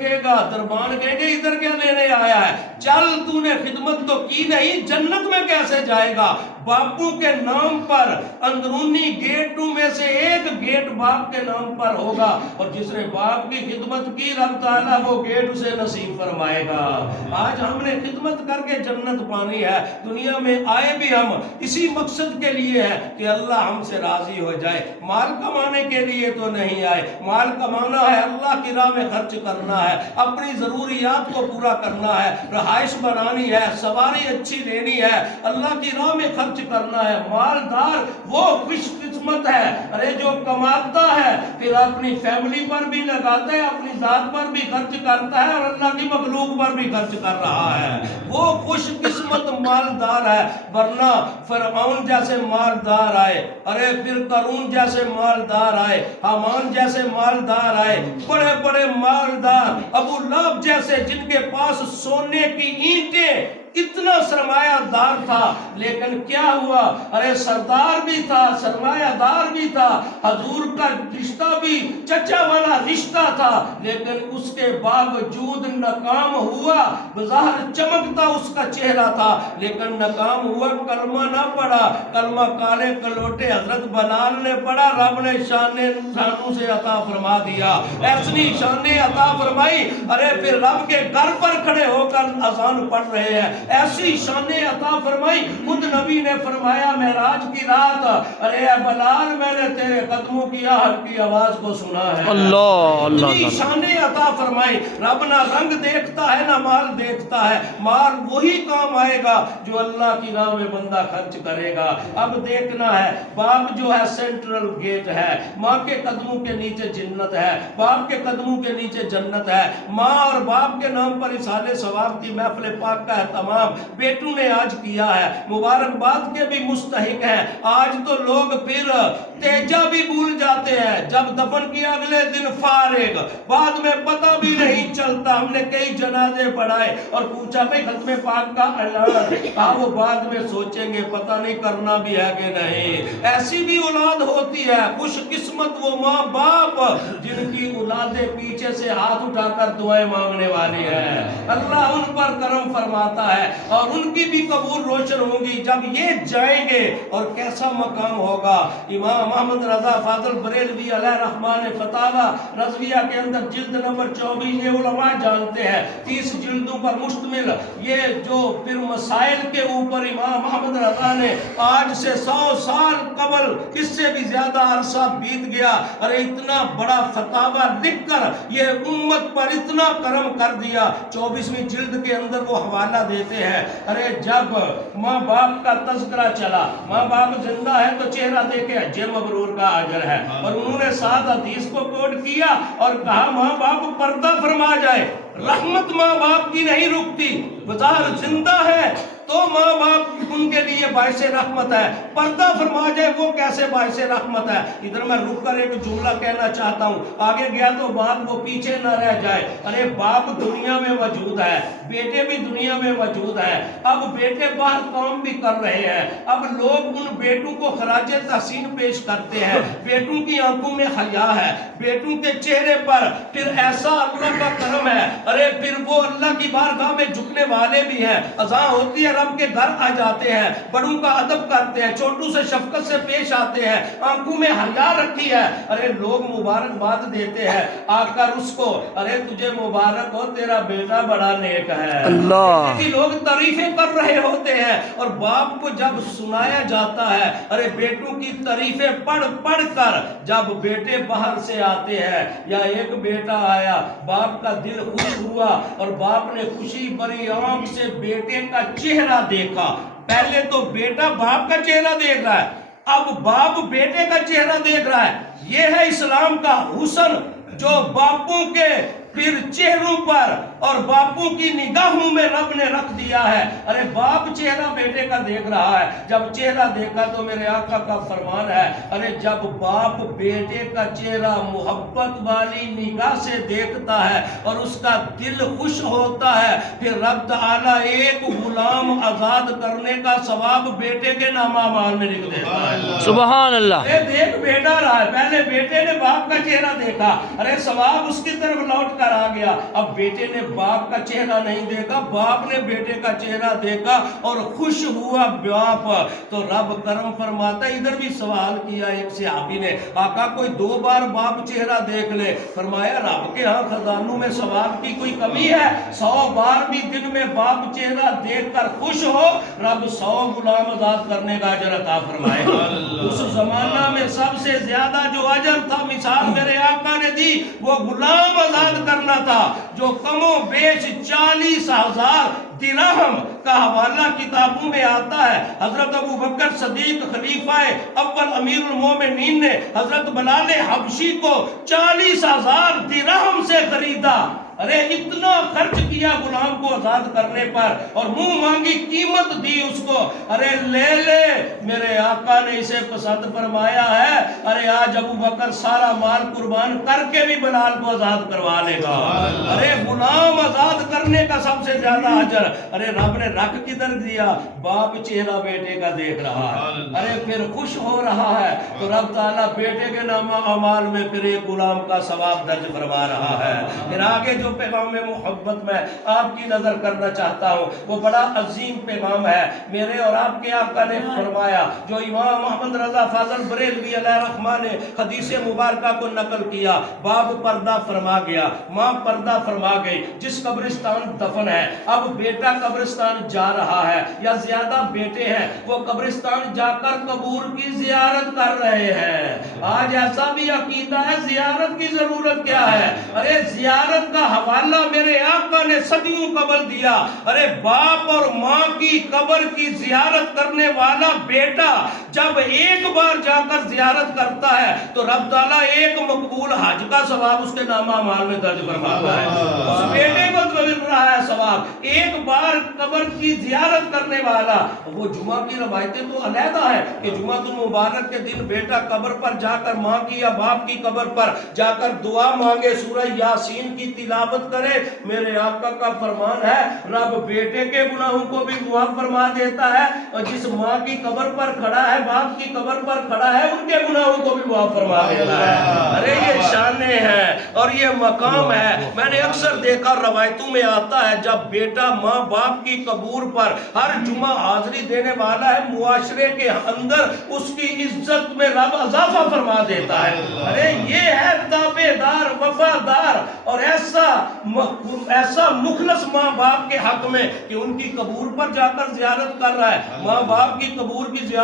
سکے گا۔ دربان کہیں گے ادھر کیا لینے آیا ہے، چل تو نے خدمت تو کی نہیں، جنت میں کیسے جائے گا؟ باپو کے نام پر اندرونی گیٹوں میں سے ایک گیٹ باپ کے نام پر ہوگا، اور جس نے باپ کی خدمت کی رب تعالیٰ وہ گیٹ اسے نصیب فرمائے گا۔ آج ہم نے خدمت کر کے جنت پانی ہے، دنیا میں آئے بھی ہم اسی مقصد کے لیے ہے کہ اللہ ہم سے راضی ہو جائے، مال کمانے کے لیے تو نہیں آئے۔ مال کمانا ہے، اللہ کی راہ میں خرچ کرنا ہے، اپنی ضروریات کو پورا کرنا ہے، رہائش بنانی ہے، سواری اچھی لینی ہے، اللہ کی راہ میں خرچ کرنا ہے۔ مالدار وہ خوش قسمت ہے ارے جو کماتا ہے پھر اپنی فیملی پر بھی لگاتا ہے، اپنی ذات پر بھی خرچ کرتا ہے، اور اللہ کی مخلوق پر بھی خرچ کر رہا ہے، وہ خوش قسمت مالدار ہے۔ ورنہ فرعون جیسے مالدار آئے، ارے پھر قارون جیسے مالدار آئے، حامان جیسے مالدار آئے، بڑے بڑے مالدار، ابو لہب جیسے جن کے پاس سونے کی اینٹیں، اتنا سرمایہ دار تھا، لیکن کیا ہوا؟ ارے سردار بھی تھا، سرمایہ دار بھی تھا، حضور کا رشتہ بھی چچا والا رشتہ تھا، لیکن اس کے باوجود ناکام ہوا۔ بظاہر چمکتا اس کا چہرہ تھا لیکن ناکام ہوا، کلمہ نہ پڑھا، کلمہ کالے کلوٹے حضرت بلال نے پڑھا، رب نے شانوں سے عطا فرما دیا، ایسی شانیں عطا فرمائی، ارے پھر رب کے گھر پر کھڑے ہو کر اذان پڑھ رہے ہیں، ایسی شانیں عطا فرمائی۔ خود نبی نے فرمایا معراج کی رات، ارے اے بلال میں نے تیرے قدموں کی آہٹ کی آواز کو سنا ہے۔ اللہ اللہ اتنی شانیں عطا فرمائی۔ رب نہ رنگ دیکھتا ہے نہ مال دیکھتا ہے، مال وہی کام آئے گا جو اللہ کی راہ میں بندہ خرچ کرے گا۔ اب دیکھنا ہے، باپ جو ہے سینٹرل گیٹ ہے، ماں کے قدموں کے نیچے جنت ہے، باپ کے قدموں کے نیچے جنت ہے۔ ماں اور باپ کے نام پر اصحال ثواب کی محفل پاک کا اہتمام بیٹوں نے آج کیا ہے، مبارکباد کے بھی مستحق ہیں۔ آج تو لوگ پھر تیجا بھی بھول جاتے ہیں، جب دفن کیا اگلے دن فارغ، بعد میں پتہ بھی نہیں چلتا۔ ہم نے کئی جنازے پڑھائے اور پوچھا بھئی ختم پاک کا اعلان، وہ بعد میں سوچیں گے پتہ نہیں کرنا بھی ہے کہ نہیں۔ ایسی بھی اولاد ہوتی ہے، خوش قسمت وہ ماں باپ جن کی اولادیں پیچھے سے ہاتھ اٹھا کر دعائیں مانگنے والی ہیں، اللہ ان پر کرم فرماتا ہے اور ان کی بھی قبول روشن ہوگی جب یہ جائیں گے۔ اور کیسا مقام ہوگا؟ امام محمد رضا فاضل بریلوی علیہ رحمان فتاوی رضویہ کے اندر جلد نمبر 24، یہ علماء جانتے ہیں 30 جلدوں پر مشتمل یہ جو پھر مسائل کے اوپر امام محمد رضا نے آج سے 100 سال قبل، اس سے بھی زیادہ عرصہ بیت گیا، ارے اتنا بڑا فتاوی لکھ کر یہ امت پر اتنا کرم کر دیا۔ 24ویں جلد کے اندر وہ حوالہ دیتے ہیں، ارے جب ماں باپ کا تذکرہ چلا، ماں باپ زندہ ہے تو چہرہ دیکھے حج مبرور کا اجر ہے، اور انہوں نے 7 حدیث کو کوٹ کیا اور کہا ماں باپ پردہ فرما جائے، رحمت ماں باپ کی نہیں رکتی، بظاہر زندہ ہے تو ماں باپ ان کے لیے باعث رحمت ہے، پردہ فرما جائے وہ کیسے باعث رحمت ہے۔ ادھر میں رک کر ایک جملہ کہنا چاہتا ہوں، آگے گیا تو بات وہ پیچھے نہ رہ جائے۔ ارے باپ دنیا میں موجود ہے، بیٹے بھی دنیا میں موجود ہیں، اب بیٹے باہر کام بھی کر رہے ہیں، اب لوگ ان بیٹوں کو خراج تحسین پیش کرتے ہیں، بیٹوں کی آنکھوں میں حیا ہے، بیٹوں کے چہرے پر پھر ایسا اللہ کا کرم ہے، ارے پھر وہ اللہ کی بارگاہ میں جھکنے والے بھی ہیں، اذان ہوتی ہے رب کے گھر آ جاتے ہیں، بڑوں کا ادب کرتے ہیں، چھوٹوں سے شفقت سے پیش آتے ہیں، آنکھوں میں حیا رکھی ہے، ارے لوگ مبارکباد دیتے ہیں آ کر اس کو، ارے تجھے مبارک ہو تیرا بیٹا بڑا نیک ہے، اللہ کہ لوگ تعریفیں کر رہے ہوتے ہیں۔ اور باپ کو جب سنایا جاتا ہے، ارے بیٹوں کی تعریفیں پڑھ پڑھ کر جب بیٹے باہر سے آتے ہیں، یا ایک بیٹا آیا، باپ کا دل خوش ہوا اور باپ نے خوشی بھری آنکھ سے بیٹے کا چہرہ دیکھا، پہلے تو بیٹا باپ کا چہرہ دیکھ رہا ہے، اب باپ بیٹے کا چہرہ دیکھ رہا ہے۔ یہ ہے اسلام کا حسن جو باپوں کے پھر چہروں پر اور باپوں کی نگاہوں میں رب نے رکھ دیا ہے۔ ارے باپ چہرہ بیٹے کا دیکھ رہا ہے، جب چہرہ دیکھا تو میرے آقا کا فرمان ہے، ارے جب باپ بیٹے کا چہرہ محبت والی نگاہ سے دیکھتا ہے اور اس کا دل خوش ہوتا ہے، پھر رب تعالیٰ ایک غلام آزاد کرنے کا ثواب بیٹے کے نام اعمال میں لکھ دیتا ہے۔ سبحان اللہ۔ دیکھ بیٹا رہا ہے، پہلے بیٹے نے باپ کا چہرہ دیکھا، ارے ثواب اس کی طرف لوٹ کر آ گیا. اب بیٹے نے باپ کا چہرہ نہیں دیکھا, باپ نے بیٹے کا چہرہ دیکھا اور خوش ہوا باپ. تو رب کرم فرماتا ہے. ادھر بھی سوال کیا ایک صحابی نے, آقا کوئی 2 بار باپ چہرہ دیکھ لے. فرمایا رب کے ہاں خزانوں میں ثواب کی کوئی کمی ہے؟ 100 بار بھی دن میں باپ چہرہ دیکھ کر خوش ہو, رب 100 غلام آزاد کرنے کا اجر عطا فرمائے. اس زمانہ میں سب سے زیادہ جو اجر تھا, مثال میرے آقا نے دی, وہ غلام آزاد کرنا تھا, جو کم و بیش 40,000 درہم کا حوالہ کتابوں میں آتا ہے. حضرت ابو بکر صدیق خلیفہ اول امیر المومنین نے حضرت بلال حبشی کو 40,000 درہم سے خریدا. ارے اتنا خرچ کیا غلام کو آزاد کرنے پر, اور منہ مانگی قیمت دی اس کو. ارے لے لے, میرے آقا نے اسے پسند فرمایا ہے. ارے آج ابو بکر سارا مال قربان کر کے بھی بلال کو آزاد کروا لے گا. ارے غلام آزاد کرنے کا سب سے زیادہ اجر. ارے رب نے رکھ کدھر دیا؟ باپ چہرہ بیٹے کا دیکھ رہا ہے, ارے پھر خوش ہو رہا ہے, تو رب تعالیٰ بیٹے کے نام اعمال میں پھر ایک غلام کا ثواب درج فرما رہا ہے. پھر آگے جو پیغام محبت میں آپ کی نظر کرنا چاہتا ہوں, وہ بڑا عظیم پیغام ہے. میرے اور آپ کے آقا نے فرمایا, جو امام محمد رضا فاضل بریلوی علیہ الرحمہ نے حدیث مبارکہ کو نقل کیا, باپ پردہ فرما گیا, ماں پردہ فرما گئی, جس قبرستان دفن ہے, اب بیٹا قبرستان جا رہا ہے, یا زیادہ بیٹے ہیں وہ قبرستان جا کر قبور کی زیارت کر رہے ہیں. آج ایسا بھی عقیدہ ہے زیارت کی ضرورت کیا ہے. ارے زیارت کا حوالہ میرے آقا نے صدیوں قبل دیا. ارے باپ اور ماں کی قبر کی زیارت کرنے والا بیٹا جب ایک بار جا کر زیارت کرتا ہے, تو رب تعالیٰ ایک مقبول حج کا ثواب اس کے نامہ اعمال میں درج فرماتا ہے. اس بیٹے کو مل رہا ہے ثواب, ایک بار قبر کی زیارت کرنے والا. وہ جمعہ کی روایتیں تو علیحدہ ہے کہ جمعہ المبارک کے دن بیٹا قبر پر جا کر ماں کی یا باپ کی قبر پر جا کر دعا مانگے, سورہ یاسین کی تلاوت کرے. میرے آقا کا فرمان ہے, رب بیٹے کے گناہوں کو بھی معاف فرما دیتا ہے, اور جس ماں کی قبر پر کھڑا ہے, باپ کی قبر پر کھڑا ہے, ان کے گناہوں کو بھی معاف فرما دیتا ہے. ارے یہ شانیں ہیں اور یہ مقام ہے. میں نے اکثر دیکھا روایتوں میں آتا ہے, جب بیٹا ماں باپ کی قبور پر ہر جمعہ حاضری دینے والا ہے, معاشرے کے اندر اس کی عزت میں رب اضافہ فرما دیتا ہے. ارے یہ ہے تابعدار, وفادار اور ایسا مخلص ماں باپ کے حق میں کہ ان کی قبور پر جا کر زیارت کر رہا ہے. ماں باپ کی قبور کی زیارت